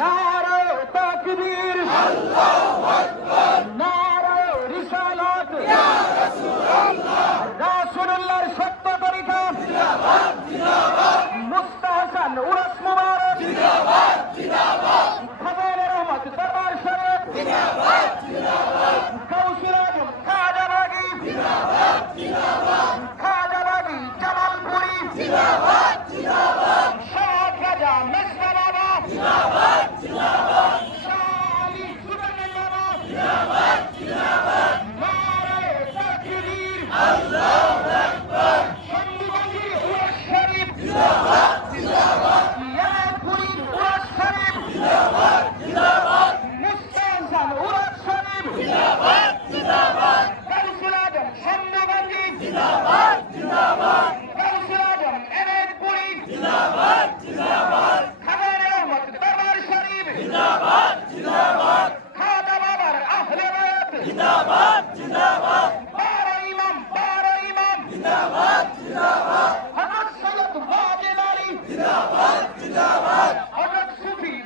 নারায়ে তাকবীর, আল্লাহু আকবার, নারায়ে রিসালাত, ইয়া রাসূলুল্লাহ, রাসূলুল্লাহর সত্য তরিকা, জিন্দাবাদ জিন্দাবাদ, মুস্তাহসান উরস মুবারক, জিন্দাবাদ জিন্দাবাদ, খাজানে রহমত দরবার শরীফ, জিন্দাবাদ জিন্দাবাদ, গাউসুল আজম খাজা বাগী, জিন্দাবাদ জিন্দাবাদ, খাজা বাগী জামালপুরী, জিন্দাবাদ জিন্দাবাদ, শাহ খাজা মেজবা বাবা, জিন্দাবাদ জিন্দাবাদ, শাহ আলী সুবহানাল্লাহ বাবা, জিন্দাবাদ জিন্দাবাদ, নারায়ে তাকবীর, আল্লাহু আকবার, সন্দিগঞ্জের উরস শরীফ, জিন্দাবাদ জিন্দাবাদ, ইয়াদপুরী উরস শরীফ, জিন্দাবাদ জিন্দাবাদ, মুস্তাহসান উরস শরীফ, জিন্দাবাদ জিন্দাবাদ, গাউসুল আজম সন্দিগঞ্জি, জিন্দাবাদ জিন্দাবাদ, গাউসুল আজম এনায়তপুরী, জিন্দাবাদ জিন্দাবাদ, খাজানে রহমত দরবার শরীফ, জিন্দাবাদ জিন্দাবাদ, খাজা বাবার আহলে বায়াত, জিন্দাবাদ জিন্দাবাদ, বারো ইমাম, জিন্দাবাদ জিন্দাবাদ, হযরত সৈয়দ ওয়াজেদ আলী, জিন্দাবাদ জিন্দাবাদ,